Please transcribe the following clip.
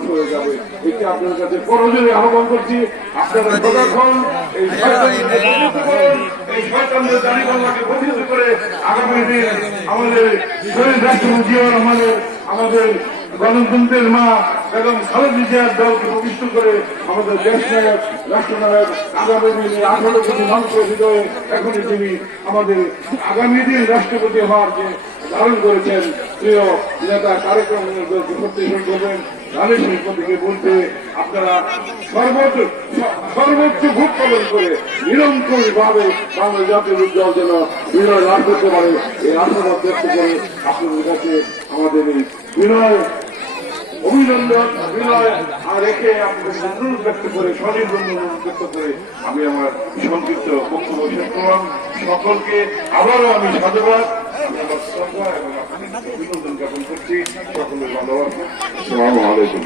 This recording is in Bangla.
ধ্বংস হয়ে যাবে। এটি আপনার কাছে পরজনে আহ্বান করছি, আপনারা ততক্ষণ এই শয়তানদের দাঁড়িপাল্লাকে প্রতিহত করে আগামী দিন আমাদের শহীদ রাষ্ট্রপতি আমাদের গণতন্ত্রের মা বেগম খালেদা জিয়ার দলকে প্রতিষ্ঠিত করে আমাদের দেশ নায়ক রাষ্ট্রনায়ক আগামী দিনে 18 কোটি মানুষের হৃদয়ে এখনই তিনি আমাদের আগামী দিন রাষ্ট্রপতি হওয়ার যে ধারণ করেছেন প্রিয় নেতা তারেক রহমানের দলকে প্রত্যাখ্যান করবেন। ধানের শিল্পীকে বলতে আপনারা সর্বোচ্চ ভোট প্রদান করে নিরঙ্কুশ ভাবে বাংলা জাতীয় উজ্জ্বল যেন বিনয় লাভ করতে পারে এই আশাবাদ ব্যক্ত করে আপনাদের কাছে আমাদের এই বিনয় অভিনন্দন বিনয় রেখে আপনাদের অনুরোধ ব্যক্ত করে স্বনির্বন্ধ অনুরোধ ব্যক্ত করে আমি আমার সংক্ষিপ্ত বক্তব্য শেষ করলাম। সকলকে আবারও আমি সাধুবাদ এবং অভিনন্দন জ্ঞাপন করছি। সকলের ভালোবাসা। আসসালামু আলাইকুম।